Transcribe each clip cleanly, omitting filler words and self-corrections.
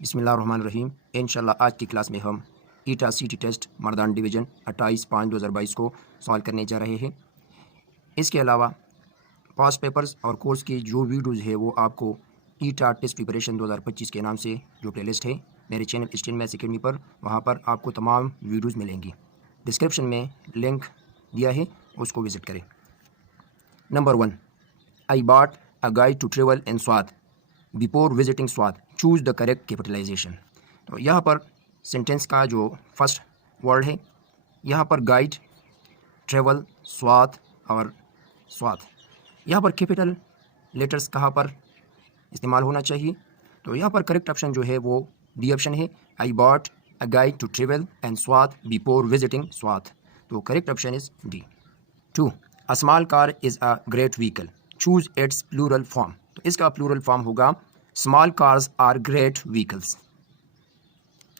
बिस्मिल्लाहिर्रहमानिर्रहीम। इंशाल्लाह आज की क्लास में हम ईटा सिटी टेस्ट मर्दान डिवीज़न 28/5/2022 को सॉल्व करने जा रहे हैं। इसके अलावा पास पेपर्स और कोर्स की जो वीडियोज़ है वो आपको ईटा टेस्ट प्रिपरेशन 2025 के नाम से जो प्लेलिस्ट है मेरे चैनल स्टडी मैथ्स अकेडमी पर, वहाँ पर आपको तमाम वीडियोज़ मिलेंगी। डिस्क्रिप्शन में लिंक दिया है, उसको विज़िट करें। Number 1, I bought a guide to travel in Swat before visiting Swat, choose the correct capitalization. तो यहाँ पर सेंटेंस का जो फर्स्ट वर्ड है, यहाँ पर गाइड, ट्रेवल, स्वात और स्वात, यहाँ पर कैपिटल लेटर्स कहाँ पर इस्तेमाल होना चाहिए। तो यहाँ पर करेक्ट ऑप्शन जो है वो डी ऑप्शन है, I bought a guide to travel and Swat before visiting Swat. तो correct option is D. 2, a small car is a great vehicle, choose its plural form. तो इसका प्लूरल फॉर्म होगा small cars are great vehicles.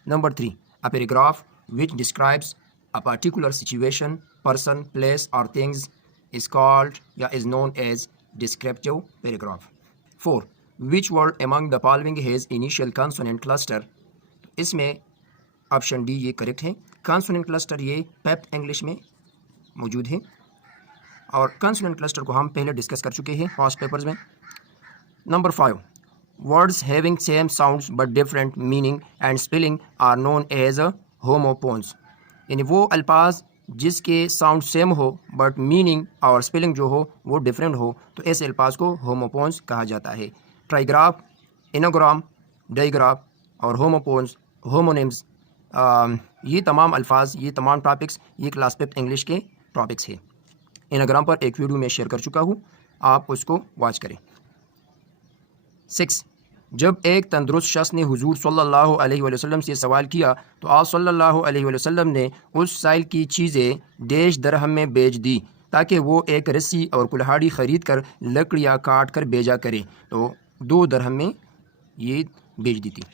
Number 3, a paragraph which describes a particular situation, person, place और things is called या is known as descriptive paragraph. 4, which word among the following has initial consonant cluster. इसमें option D ये correct है। Consonant cluster ये पेप English में मौजूद है और कॉन्सोनेंट क्लस्टर को हम पहले डिस्कस कर चुके हैं पास्ट पेपर्स में। Number 5, words having same sounds but different meaning and spelling are known as homophones। यानी वो अल्फाज जिसके साउंड सेम हो बट मीनिंग और स्पेलिंग जो हो वो डिफरेंट हो, तो ऐसे अल्फाज को होमोफोन्स कहा जाता है। ट्राइग्राफ, इनोग्राम, डाइग्राफ और होमोफोन्स, होमोनिम्स, ये तमाम अल्फाज, ये तमाम टॉपिक्स ये क्लास 5 इंग्लिश के टॉपिक्स है। इनोग्राम पर एक वीडियो में शेयर कर चुका हूँ, आप उसको वॉच करें। 6, जब एक तंदुरुस्त शख्स ने हुजूर सल्लल्लाहु अलैहि वसल्लम से सवाल किया तो आप सल्लल्लाहु अलैहि वसल्लम ने उस साइल की चीज़ें डेश दरहम में बेच दी ताकि वो एक रस्सी और कुल्हाड़ी ख़रीद कर लकड़ियाँ काट कर बेचा करे, तो 2 दरहम में ये बेच दी थी।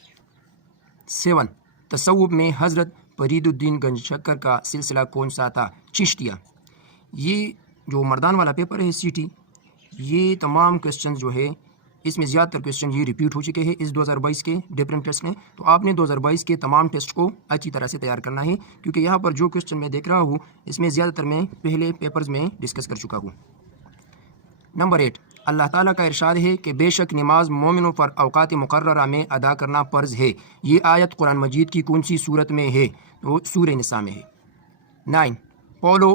7, तसव्वुफ़ में हज़रत फरीदुद्दीन गंजशक्कर का सिलसिला कौन सा था? चिश्तिया। ये जो मर्दान वाला पेपर है सिटी, ये तमाम क्वेश्चन जो है इसमें ज़्यादातर क्वेश्चन ये रिपीट हो चुके हैं इस 2022 के डिफरेंट टेस्ट में। तो आपने 2022 के तमाम टेस्ट को अच्छी तरह से तैयार करना है, क्योंकि यहाँ पर जो क्वेश्चन मैं देख रहा हूँ इसमें ज़्यादातर मैं पहले पेपर्स में डिस्कस कर चुका हूँ। नंबर 8, अल्लाह ताला का इरशाद है कि बेशक नमाज मोमिनों पर औकात मुकर्ररा में अदा करना फ़र्ज़ है। ये आयत कुरान मजीद की कौन सी सूरत में है? तो सूरह निसा में है। 9, Paulo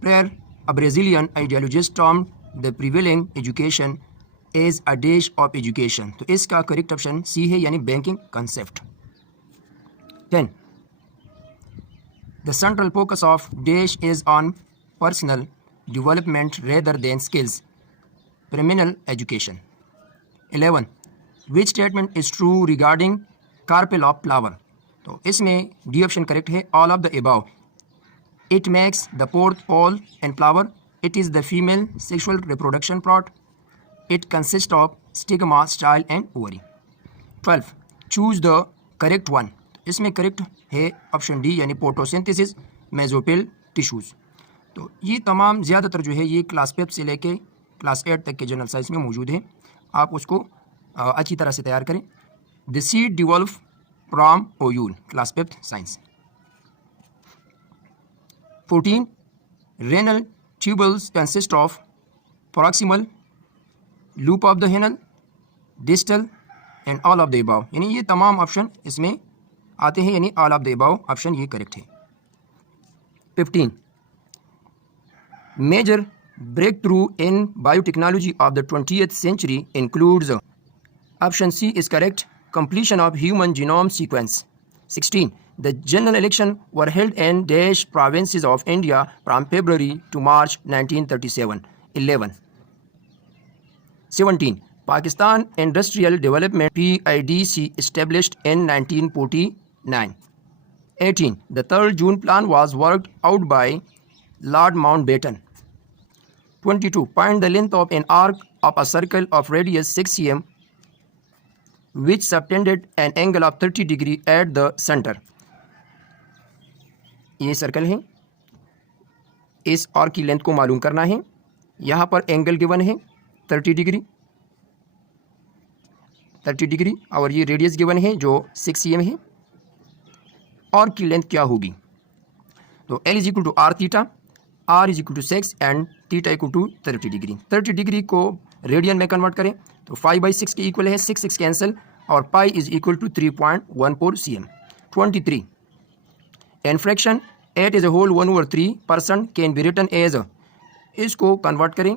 Freire, a Brazilian ideologist termed the prevailing education as a dash of education. तो इसका करेक्ट ऑप्शन सी है, यानी banking concept. 10, the central focus of dash is on personal development rather than skills, criminal education. 11, which statement is true regarding carpel of flower. तो इसमें D option correct है, all of the above. It makes the fourth pole in flower, it is the female sexual reproduction plot, it consists of stigma, style and ovary। 12, choose the correct one। इसमें correct है option D, यानी photosynthesis mesophyll tissues. तो ये तमाम ज़्यादातर जो है ये क्लास 5 से लेके क्लास 8 तक के जनरल साइंस में मौजूद है, आप उसको अच्छी तरह से तैयार करें। The seed devolve from ovule, class 5 science. 14, renal tubules consist of proximal, loop of the Henle, distal and all of the above. यानी ये तमाम ऑप्शन इसमें आते हैं, यानी all of the above option ये करेक्ट है। 15, major breakthrough in biotechnology of the 20th century includes, option C is correct, completion of human genome sequence. 16, the general election were held in dash provinces of India from February to March 1937। 11, 17, Pakistan Industrial Development PIDC established in 1949। 18, the 3rd June plan was worked out by Lord Mountbatten। 22, find the length of an arc of a circle of radius 6 cm which subtended an angle of 30 degree at the center। ये circle है, इस arc की length को मालूम करना है। यहाँ पर एंगल गिवन है 30 डिग्री, 30 डिग्री और ये रेडियस गिवन है जो 6 cm है। और की लेंथ क्या होगी? तो L is equal to R theta, R is equal to 6 and theta equal to 30 degree. 30 degree को रेडियन में कन्वर्ट करें तो 5/6 के इक्वल है, 6 कैंसिल और pi is equal to 3.14 cm। 23 an fraction 8 is a whole 1/3% can be written as, इसको convert करें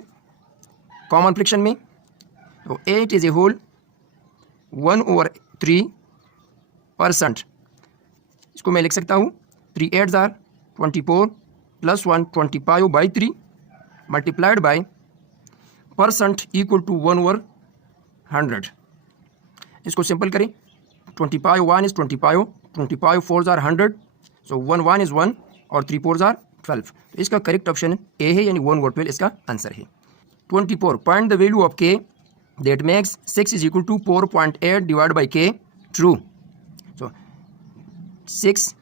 common fraction में तो 8 इज ए होल 1/3%, इसको मैं लिख सकता हूँ 3 8s are 24 plus 1 25/3 multiplied by percent equal to 1/100। इसको सिंपल करें 25 1 is 25, 25 4s are 100, so 1 1 is 1 और 3 4s are 12। तो इसका करेक्ट ऑप्शन ए है, यानी 1/12 इसका आंसर है। 24 find the value of K that makes 6 is equal to 4.8 divide by K true. So 6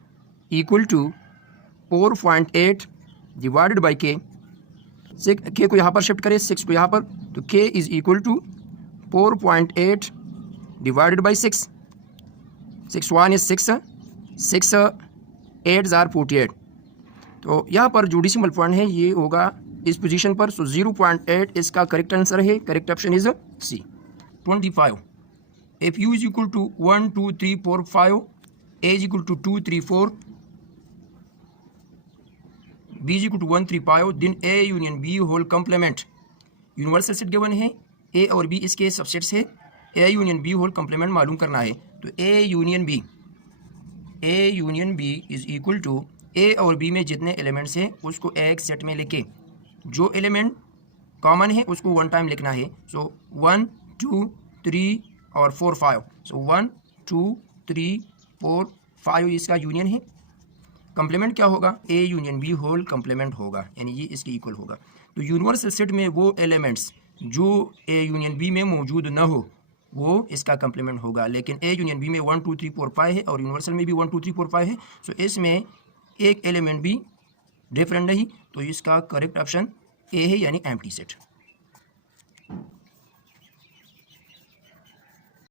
equal to 4.8 divided by K, K को यहाँ पर शिफ्ट करें 6 को यहाँ पर, तो K is equal to 4.8 divided by 6, 6 1 is 6, 6 8s are 48। तो यहाँ पर जो डेसिमल पॉइंट है ये होगा इस पोजीशन पर, सो 0.8 इसका करेक्ट आंसर है। Correct option is C. 25 if u is equal to 1 2 3 4 5, a is equal to 2 3 4, b is equal to 1 3 5, then a union b whole complement. Universal set given है, a और b इसके subsets है, a union b whole complement मालूम करना है। तो a union b is equal to a और b में जितने एलिमेंट्स हैं उसको एक सेट में लेके जो एलिमेंट कॉमन है उसको 1 टाइम लिखना है। सो 1 2 3 और 4 5, सो 1 2 3 4 5 इसका यूनियन है। कंप्लीमेंट क्या होगा? A union B whole complement होगा, यानी ये इसके इक्वल होगा। तो यूनिवर्सल सेट में वो एलिमेंट्स जो ए यूनियन बी में मौजूद ना हो वो इसका कंप्लीमेंट होगा, लेकिन ए यूनियन बी में 1 2 3 4 5 है और यूनिवर्सल में भी 1 2 3 4 5 है। सो इसमें एक एलिमेंट भी डिफरेंट नहीं, तो इसका करेक्ट ऑप्शन ए है, यानी एम्प्टी सेट।